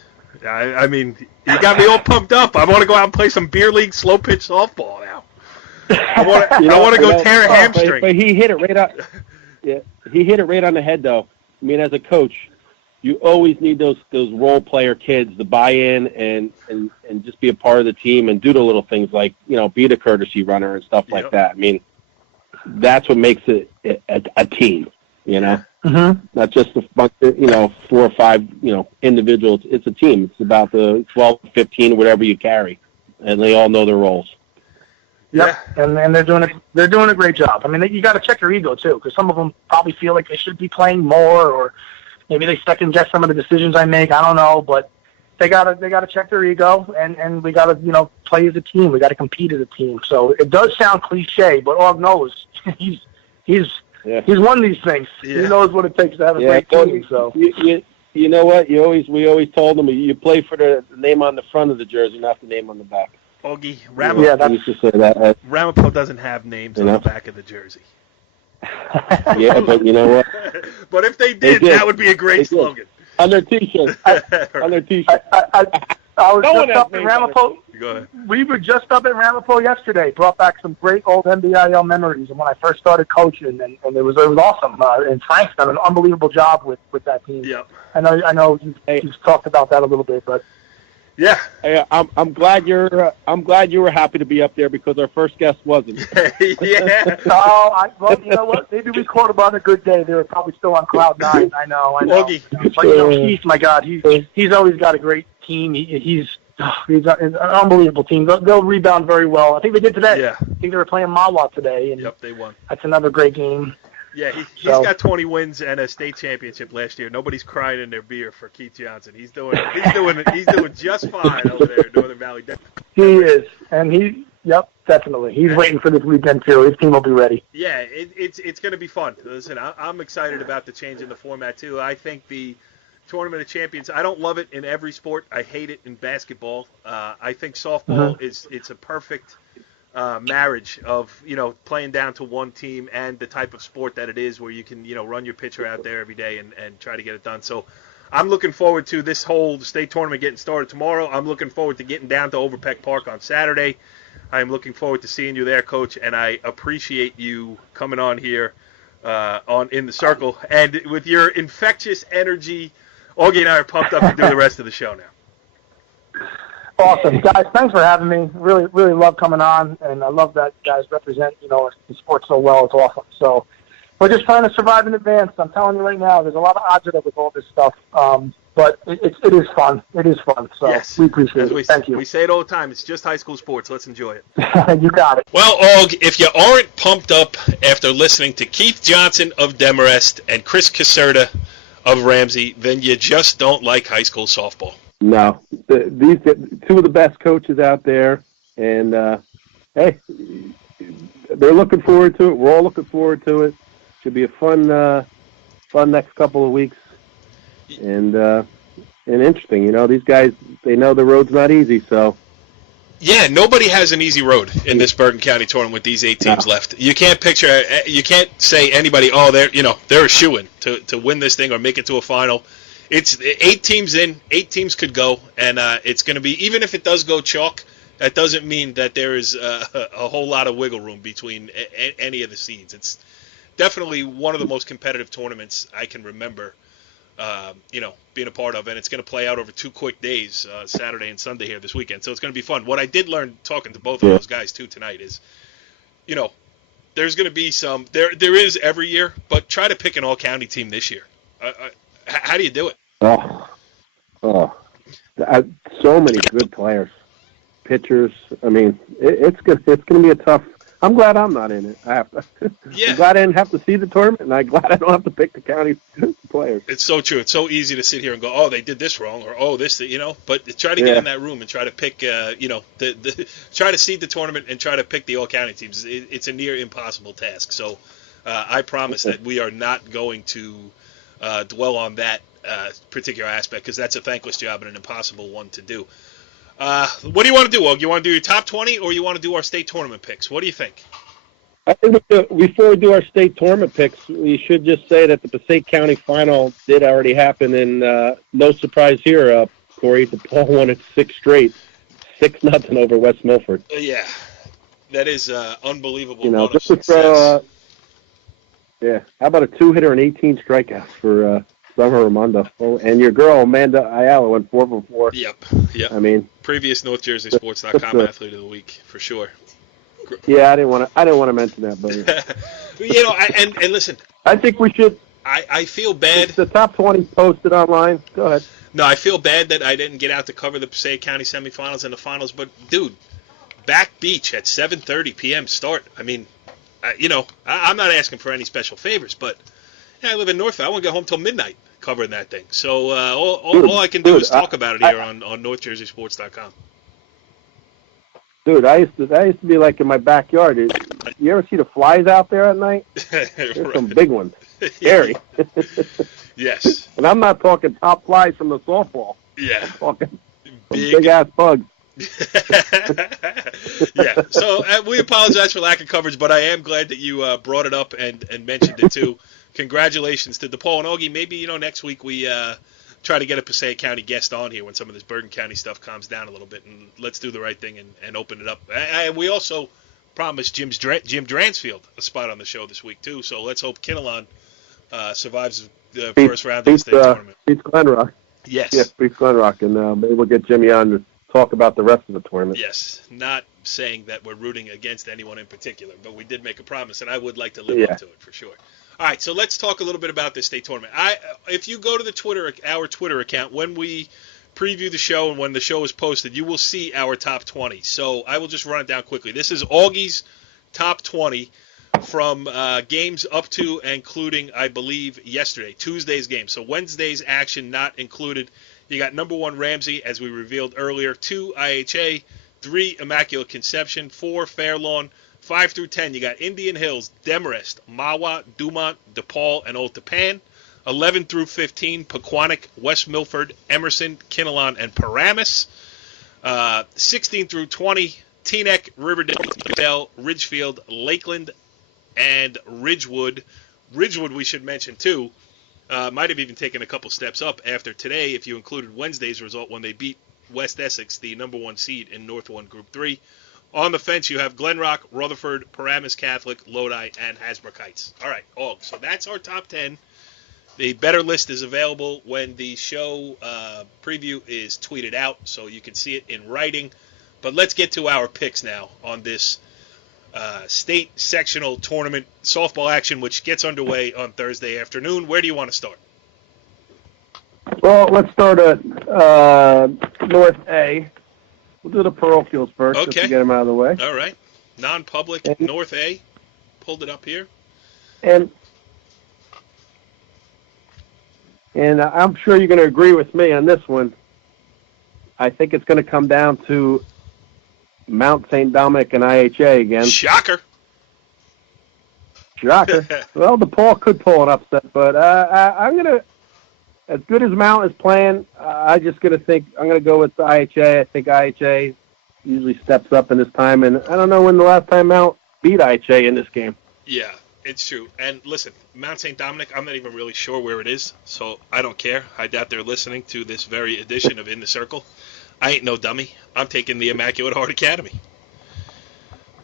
I mean, you got me all pumped up. I want to go out and play some beer league slow pitch softball now. I want to go tear a hamstring. But he hit it right on. Yeah, he hit it right on the head, though. I mean, as a coach, you always need those role player kids to buy in and just be a part of the team and do the little things like be the courtesy runner and stuff like that. I mean, that's what makes it a team. Mm-hmm. Not just a bunch of 4 or 5 individuals. It's a team. It's about the 12, 15, whatever you carry, and they all know their roles. Yep, yeah. And they're doing a great job. I mean, you got to check their ego too, because some of them probably feel like they should be playing more, or maybe they second guess some of the decisions I make. I don't know, but they gotta check their ego, and we gotta play as a team. We gotta compete as a team. So it does sound cliche, but Og knows he's won these things. Yeah. He knows what it takes to have a great team. So you know what? We always told them you play for the name on the front of the jersey, not the name on the back. Augie, Ramapo doesn't have names on the back of the jersey. Yeah, but you know what? But if they did, that would be a great slogan. On their T-shirt. I was just up in Ramapo. Go ahead. We were just up at Ramapo yesterday. Brought back some great old NBIL memories, and when I first started coaching, and it was awesome. And Frank's done an unbelievable job with that team. Yep. I know you've talked about that a little bit, but. Yeah, hey, I'm glad you were happy to be up there because our first guest wasn't. Yeah. Well, you know what? Maybe we caught them on a good day. They were probably still on cloud 9. I know. Augie. But Keith, my God, he's always got a great team. He's an unbelievable team. They'll rebound very well. I think they did today. Yeah. I think they were playing Mawa today. And yep, they won. That's another great game. Yeah, he's got 20 wins and a state championship last year. Nobody's crying in their beer for Keith Johnson. He's doing just fine over there in Northern Valley. He is, and definitely. He's waiting for this weekend too. His team will be ready. Yeah, it's going to be fun. Listen, I'm excited about the change in the format too. I think the Tournament of Champions. I don't love it in every sport. I hate it in basketball. I think softball it's a perfect marriage of playing down to one team and the type of sport that it is, where you can run your pitcher out there every day and try to get it done. So I'm looking forward to this whole state tournament getting started tomorrow. I'm looking forward to getting down to Overpeck Park on Saturday. I'm looking forward to seeing you there, Coach, and I appreciate you coming on here on In the Circle, and with your infectious energy. Augie and I are pumped up to do the rest of the show now. Awesome, guys. Thanks for having me. Really, really love coming on, and I love that you guys represent, the sport so well. It's awesome. So we're just trying to survive in advance. I'm telling you right now, there's a lot of odds with all this stuff, but it is fun. It is fun. So yes. We appreciate it. Thank you. We say it all the time. It's just high school sports. Let's enjoy it. You got it. Well, Og, if you aren't pumped up after listening to Keith Johnson of Demarest and Chris Caserta of Ramsey, then you just don't like high school softball. No, these two of the best coaches out there, and hey, they're looking forward to it. We're all looking forward to it. Should be a fun next couple of weeks, and interesting. These guys, they know the road's not easy, so. Yeah, nobody has an easy road in this Bergen County tournament with these 8 teams left. You can't say anybody, they're a shoo-in to win this thing or make it to a final. It's 8 teams in, 8 teams could go, and it's going to be, even if it does go chalk, that doesn't mean that there is a whole lot of wiggle room between any of the seeds. It's definitely one of the most competitive tournaments I can remember, being a part of, and it's going to play out over 2 quick days, Saturday and Sunday here this weekend. So it's going to be fun. What I did learn talking to both of those guys too tonight is, there's going to be some. There is every year, but try to pick an all-county team this year. How do you do it? So many good players, pitchers. I mean, it's going to be a tough I'm glad I'm not in it. Yeah. I'm glad I didn't have to see the tournament, and I'm glad I don't have to pick the county players. It's so true. It's so easy to sit here and go, oh, they did this wrong, or oh, this, But try to get in that room and try to pick, try to seed the tournament and try to pick the all-county teams. It's a near impossible task. So I promise that we are not going to dwell on that particular aspect, because that's a thankless job and an impossible one to do. What do you want to do, Og? You want to do your top 20, or you want to do our state tournament picks? What do you think? I think before we do our state tournament picks, we should just say that the Passaic County final did already happen, and no surprise here, Corey. DePaul won its 6th straight, 6-0 over West Milford. Yeah, that is unbelievable. Just to throw, how about a 2-hitter and 18 strikeouts for Summer Raimondo? Oh, and your girl Amanda Ayala went 4 for 4. Yep. I mean, previous NorthJerseySports.com athlete of the week for sure. Yeah, I didn't want to mention that, but and listen, I think we should. I feel bad. The top 20 posted online. Go ahead. No, I feel bad that I didn't get out to cover the Passaic County semifinals and the finals. But dude, Back Beach at 7:30 p.m. start. I mean, I'm not asking for any special favors, but I live in North. I won't get home till midnight covering that thing. So all I can do is talk about it here on NorthJerseySports.com. Dude, I used to be like in my backyard. You ever see the flies out there at night? There's Right. some big ones. Scary. Yes. And I'm not talking top flies from the softball. Yeah. I'm talking big ass bugs. Yeah. So we apologize for lack of coverage, but I am glad that you brought it up and mentioned it too. Congratulations to DePaul and Augie. Maybe next week we try to get a Passaic County guest on here when some of this Bergen County stuff calms down a little bit, and let's do the right thing and open it up. And we also promised Jim Dransfield a spot on the show this week too, so let's hope Kinnelon survives the first round of the state tournament. Beats Glenrock. Yes. Yes, beats Glenrock, and maybe we'll get Jimmy on to talk about the rest of the tournament. Yes, not saying that we're rooting against anyone in particular, but we did make a promise, and I would like to live up to it for sure. All right, so let's talk a little bit about this state tournament. If you go to our Twitter account, when we preview the show and when the show is posted, you will see our top 20. So I will just run it down quickly. This is Augie's top 20 from games up to and including, I believe, yesterday, Tuesday's game. So Wednesday's action not included. You got number 1 Ramsey, as we revealed earlier, 2 IHA, 3 Immaculate Conception, 4 Fairlawn, 5 through 10, you got Indian Hills, Demarest, Mawa, Dumont, DePaul, and Old Tappan. 11 through 15, Pequannock, West Milford, Emerson, Kinnelon, and Paramus. 16 through 20, Teaneck, Riverdale, Ridgefield, Lakeland, and Ridgewood. Ridgewood, we should mention, too, might have even taken a couple steps up after today if you included Wednesday's result when they beat West Essex, the number 1 seed in North 1 Group 3. On the fence, you have Glenrock, Rutherford, Paramus Catholic, Lodi, and Hasbrook Heights. All right, so that's our top 10. The better list is available when the show preview is tweeted out, so you can see it in writing. But let's get to our picks now on this state sectional tournament softball action, which gets underway on Thursday afternoon. Where do you want to start? Well, let's start at North A. We'll do the parochials first, just to get them out of the way. All right. Non-public, North A. Pulled it up here. And I'm sure you're going to agree with me on this one. I think it's going to come down to Mount St. Dominic and IHA again. Shocker. Well, DePaul could pull an upset, but I'm going to, as good as Mount is playing, I'm going to go with the IHA. I think IHA usually steps up in this time, and I don't know when the last time Mount beat IHA in this game. Yeah, it's true. And listen, Mount St. Dominic, I'm not even really sure where it is, so I don't care. I doubt they're listening to this very edition of In the Circle. I ain't no dummy. I'm taking the Immaculate Heart Academy.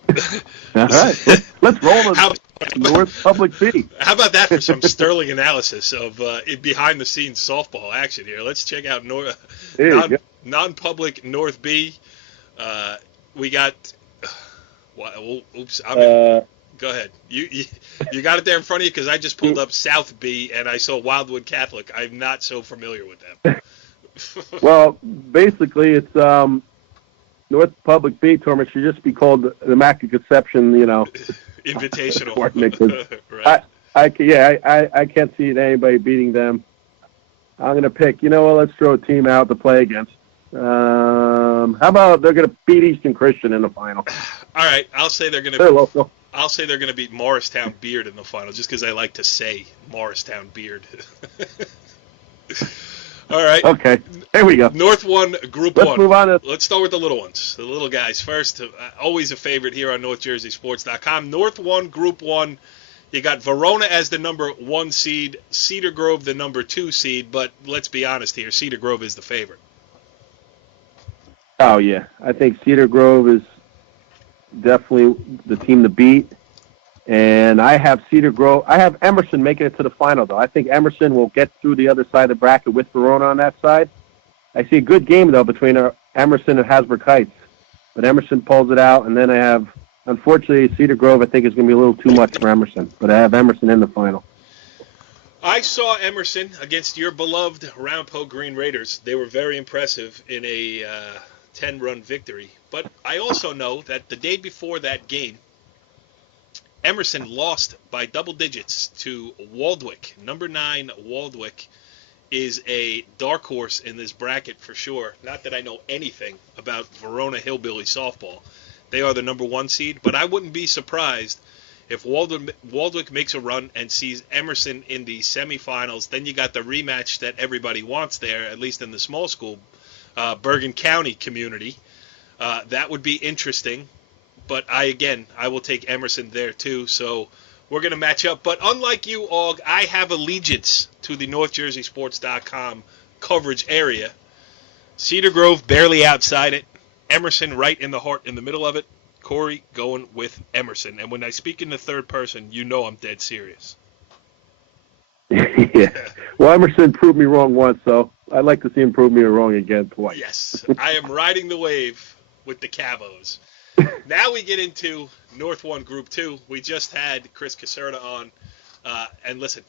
All right, let's roll the North Public B. How about that for some sterling analysis of behind-the-scenes softball action here? Let's check out non-public North B. We got. Oops. Go ahead. You got it there in front of you because I just pulled up South B and I saw Wildwood Catholic. I'm not so familiar with them. Well, basically, it's North Public B tournament should just be called the Immaculate Conception, Invitational. Right. I can't see anybody beating them. I'm going to pick, let's throw a team out to play against. How about they're going to beat Easton Christian in the final? All right, I'll say they're going to. They're local. I'll say they're going to beat Morristown Beard in the final, just because I like to say Morristown Beard. All right. Okay. Here we go. North 1, Group 1. Let's move on. Let's start with the little ones, the little guys first. Always a favorite here on NorthJerseySports.com. North 1, Group 1. You got Verona as the number 1 seed, Cedar Grove the number 2 seed, but let's be honest here, Cedar Grove is the favorite. Oh, yeah. I think Cedar Grove is definitely the team to beat. And I have Emerson making it to the final, though. I think Emerson will get through the other side of the bracket with Verona on that side. I see a good game, though, between Emerson and Hasbrook Heights. But Emerson pulls it out, and then I have, unfortunately, Cedar Grove I think is going to be a little too much for Emerson. But I have Emerson in the final. I saw Emerson against your beloved Ramapo Green Raiders. They were very impressive in a 10-run victory. But I also know that the day before that game, Emerson lost by double digits to Waldwick. Number 9 Waldwick is a dark horse in this bracket for sure. Not that I know anything about Verona Hillbilly softball. They are the number 1 seed, but I wouldn't be surprised if Waldwick makes a run and sees Emerson in the semifinals. Then you got the rematch that everybody wants there, at least in the small school Bergen County community. That would be interesting. But I will take Emerson there too. So we're going to match up. But unlike you, Og, I have allegiance to the NorthJerseySports.com coverage area. Cedar Grove barely outside it. Emerson right in the heart, in the middle of it. Corey going with Emerson. And when I speak in the third person, you know I'm dead serious. Yeah. Well, Emerson proved me wrong once, so I'd like to see him prove me wrong again twice. Yes. I am riding the wave with the Cavos. Now we get into North 1, Group 2. We just had Chris Caserta on. And listen,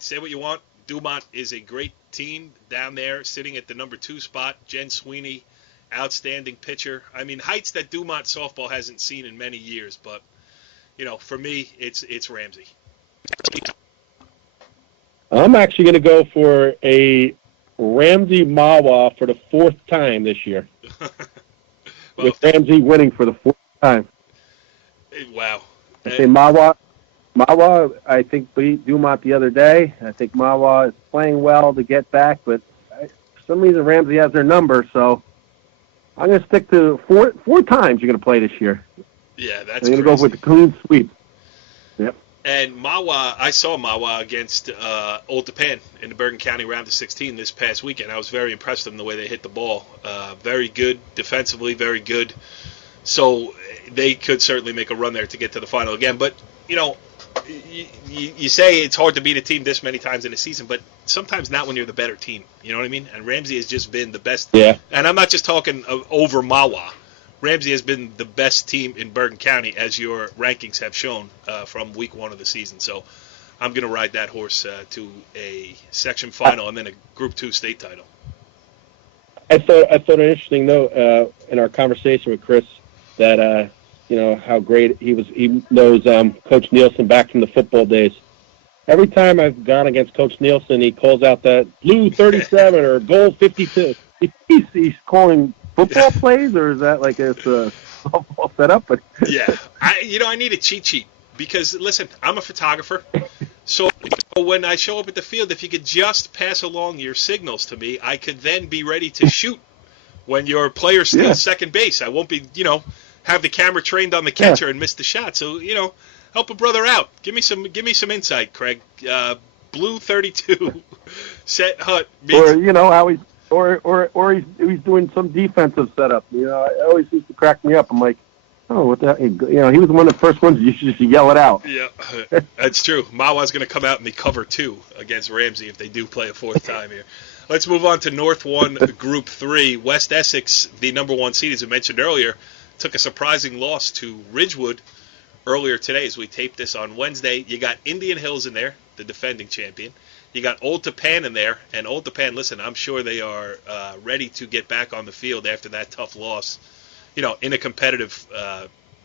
say what you want. Dumont is a great team down there, sitting at the number 2 spot. Jen Sweeney, outstanding pitcher. I mean, heights that Dumont softball hasn't seen in many years. But, for me, it's Ramsey. I'm actually going to go for a Ramsey Mawa for the 4th time this year. Well, with Ramsey winning for the 4th time. Wow. I say Mawa, I think, beat Dumont the other day. I think Mawa is playing well to get back, but for some reason Ramsey has their number, so I'm going to stick to four times you're going to play this year. Yeah, that's I'm going to go with the clean sweep. Yep. And Mawa, I saw Mawa against Old Japan in the Bergen County round of 16 this past weekend. I was very impressed with them the way they hit the ball. Very good defensively, very good. So they could certainly make a run there to get to the final again. But, you say it's hard to beat a team this many times in a season, but sometimes not when you're the better team. You know what I mean? And Ramsey has just been the best. Yeah. And I'm not just talking over Mawa. Ramsey has been the best team in Bergen County, as your rankings have shown from week 1 of the season. So I'm going to ride that horse to a section final and then a Group 2 state title. I thought an interesting note in our conversation with Chris that how great he was. He knows Coach Nielsen back from the football days. Every time I've gone against Coach Nielsen, he calls out that blue 37 or gold 52. He's calling football plays, or is that like it's a softball setup? But yeah, I need a cheat sheet because listen, I'm a photographer, so when I show up at the field, if you could just pass along your signals to me, I could then be ready to shoot when your player's still second base. I won't be, have the camera trained on the catcher and miss the shot. So help a brother out. Give me some insight, Craig. Blue 32 set hut means, or how he's. Or he's doing some defensive setup. It always used to crack me up. I'm like, oh, what the? He was one of the first ones you should just yell it out. Yeah, that's true. Mawa's going to come out in the cover 2 against Ramsey if they do play a 4th time here. Let's move on to North 1, Group 3. West Essex, the number 1 seed, as I mentioned earlier, took a surprising loss to Ridgewood earlier today as we taped this on Wednesday. You got Indian Hills in there, the defending champion. You got Old Tapan in there, and Old Tapan, listen, I'm sure they are ready to get back on the field after that tough loss in a competitive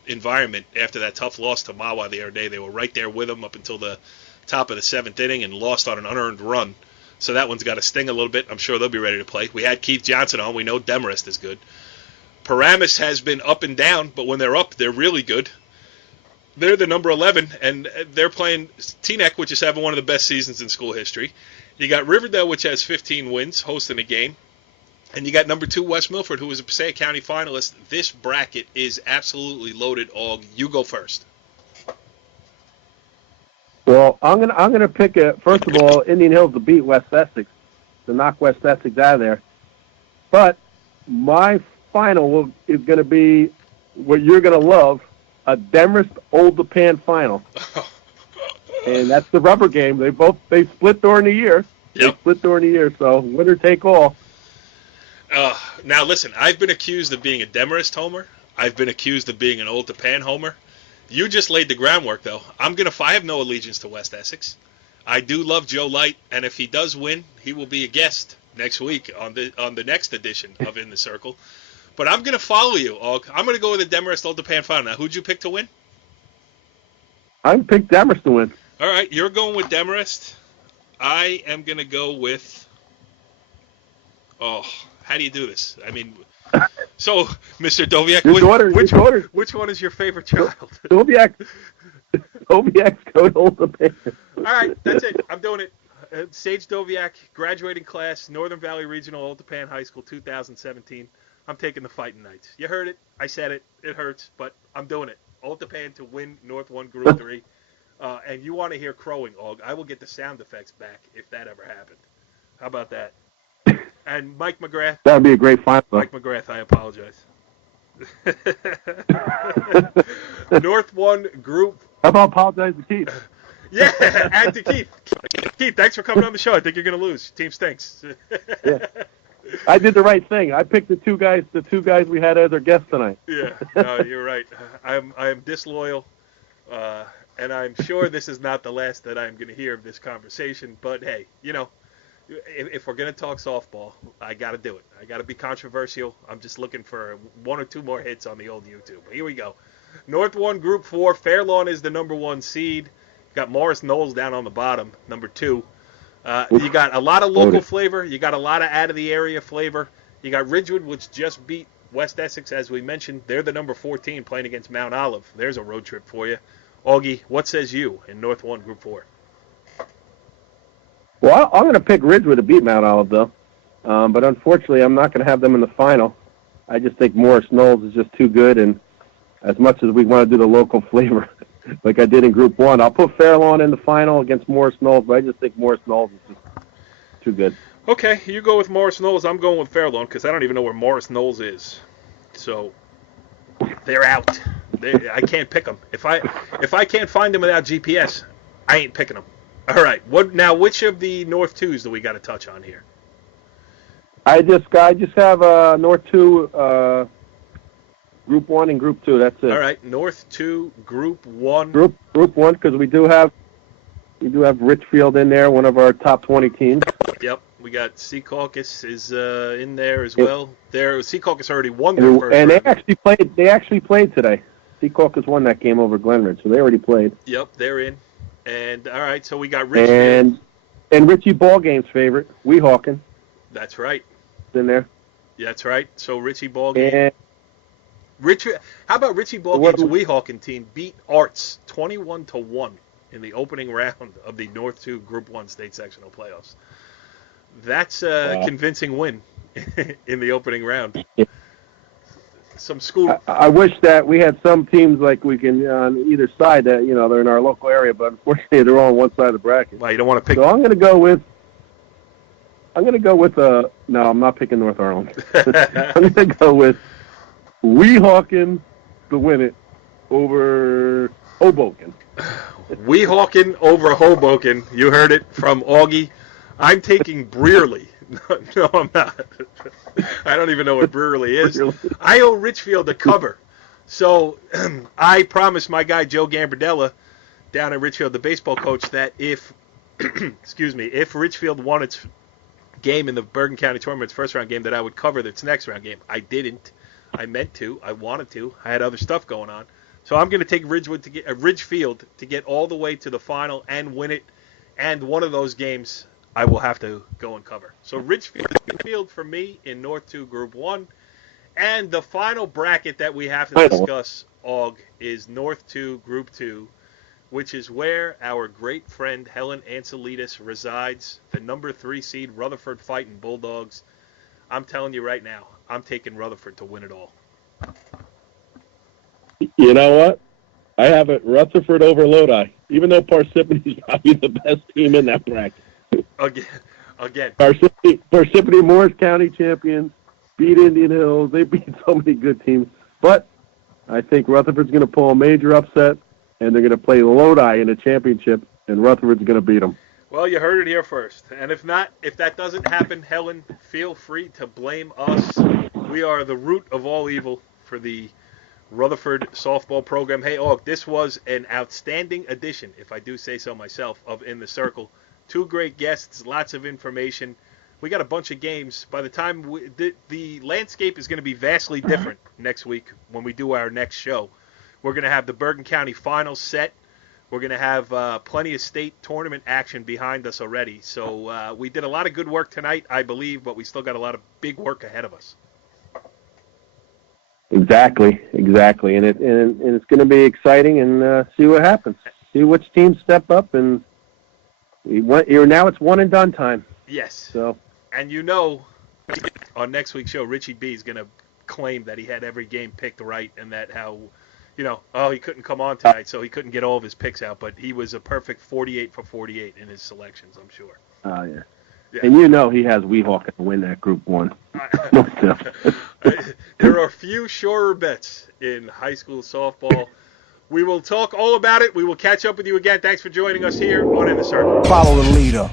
environment after that tough loss to Mawa the other day. They were right there with them up until the top of the 7th inning and lost on an unearned run. So that one's got to sting a little bit. I'm sure they'll be ready to play. We had Keith Johnson on. We know Demarest is good. Paramus has been up and down, but when they're up, they're really good. They're the number 11, and they're playing Teaneck, which is having one of the best seasons in school history. You got Riverdale, which has 15 wins, hosting a game. And you got number 2, West Milford, who is a Passaic County finalist. This bracket is absolutely loaded, Og. You go first. Well, I'm gonna pick first of all, Indian Hills to beat West Essex, to knock West Essex out of there. But my final is going to be what you're going to love, a Demarest Old Japan final. And that's the rubber game. They split during the year. Yep. They split during the year, so winner take all. Now listen, I've been accused of being a Demarest homer. I've been accused of being an Old Japan homer. You just laid the groundwork, though. I have no allegiance to West Essex. I do love Joe Light, and if he does win, he will be a guest next week on the next edition of In the Circle. But I'm going to follow you, Og. I'm going to go with the Demarest Old Japan final. Now, who'd you pick to win? I picked Demarest to win. All right, you're going with Demarest. I am going to go with... Oh, how do you do this? I mean... So, Mr. Doviak, which one is your favorite child? Doviak's going to Old Japan. All right, that's it. I'm doing it. Sage Doviak, graduating class, Northern Valley Regional Old Japan High School, 2017. I'm taking the Fighting Knights. You heard it. I said it. It hurts, but I'm doing it. Old Japan to win North 1 Group 3. And you want to hear crowing, Og. I will get the sound effects back if that ever happened. How about that? And Mike McGrath. That would be a great final. Mike McGrath, I apologize. North 1 Group. How about apologize to Keith? Yeah, and to Keith. Keith, thanks for coming on the show. I think you're going to lose. Team stinks. Yeah. I did the right thing. I picked the two guys we had as our guests tonight. Yeah, no, you're right. I am disloyal, and I'm sure this is not the last that I'm going to hear of this conversation. But hey, if we're going to talk softball, I got to do it. I got to be controversial. I'm just looking for 1 or 2 more hits on the old YouTube. But here we go. North 1 Group 4. Fairlawn is the number 1 seed. Got Morris Knowles down on the bottom, number 2. You got a lot of local flavor. You got a lot of out-of-the-area flavor. You got Ridgewood, which just beat West Essex, as we mentioned. They're the number 14 playing against Mount Olive. There's a road trip for you. Augie, what says you in North 1 Group 4? Well, I'm going to pick Ridgewood to beat Mount Olive, though. But unfortunately, I'm not going to have them in the final. I just think Morris Knowles is just too good, and as much as we want to do the local flavor, like I did in Group 1, I'll put Fairlawn in the final against Morris Knowles, but I just think Morris Knowles is just too good. Okay, you go with Morris Knowles. I'm going with Fairlawn because I don't even know where Morris Knowles is. So they're out. I can't pick them. If I can't find them without GPS, I ain't picking them. All right. Now? Which of the North 2s do we got to touch on here? I just have North 2, Group 1 and Group 2. That's it. All right. North 2, Group 1. Group 1 because we do have Richfield in there, one of our top 20 teams. Yep. We got Sea Caucus is in there as well. Sea Caucus already won their first and round. they actually played today. Sea Caucus won that game over Glenridge, so they already played. Yep, they're in. And all right, so we got Richfield. And Richie Ballgame's favorite, Weehawken. That's right. In there. Yeah, that's right. So Richie Ballgame. How about Richie Ballgame's Weehawken team beat Arts 21-1 in the opening round of the North 2 Group 1 state sectional playoffs? That's a convincing win in the opening round. Some school. I wish that we had some teams like we can on either side that they're in our local area, but unfortunately they're all on one side of the bracket. Well, you don't want to pick. So I'm going to go with. No, I'm not picking North Arlen. I'm going to go with Weehawken to win it over Hoboken. Weehawken over Hoboken. You heard it from Augie. I'm taking Brearley. No, I'm not. I don't even know what Brearley is. I owe Richfield a cover. So I promised my guy Joe Gambardella down at Richfield, the baseball coach, that if Richfield won its game in the Bergen County Tournament, its first round game, that I would cover its next round game. I didn't. I meant to. I wanted to. I had other stuff going on. So I'm going to take Ridgefield to get all the way to the final and win it. And one of those games I will have to go and cover. So Ridgefield for me in North 2 Group 1. And the final bracket that we have to discuss, Og, is North 2 Group 2, which is where our great friend Helen Anselides resides, the number 3 seed Rutherford Fighting Bulldogs. I'm telling you right now, I'm taking Rutherford to win it all. You know what? I have it Rutherford over Lodi, even though Parsippany's probably the best team in that bracket. Again. Parsippany Morris County champions, beat Indian Hills. They beat so many good teams. But I think Rutherford's going to pull a major upset, and they're going to play Lodi in a championship, and Rutherford's going to beat them. Well, you heard it here first. And if that doesn't happen, Helen, feel free to blame us. We are the root of all evil for the Rutherford softball program. Hey, Og, this was an outstanding edition, if I do say so myself, of In the Circle. 2 great guests, lots of information. We got a bunch of games. By the time the landscape is going to be vastly different next week when we do our next show. We're going to have the Bergen County Finals set. We're going to have plenty of state tournament action behind us already. So we did a lot of good work tonight, I believe, but we still got a lot of big work ahead of us. Exactly, and it's going to be exciting, and see what happens. See which teams step up, and now it's one and done time. Yes. So, and on next week's show, Richie B is going to claim that he had every game picked right, and that he couldn't come on tonight, so he couldn't get all of his picks out, but he was a perfect 48 for 48 in his selections, I'm sure. Oh yeah. And he has Weehawken to win that Group 1. There are few surer bets in high school softball. We will talk all about it. We will catch up with you again. Thanks for joining us here on In the Circle. Follow the leader.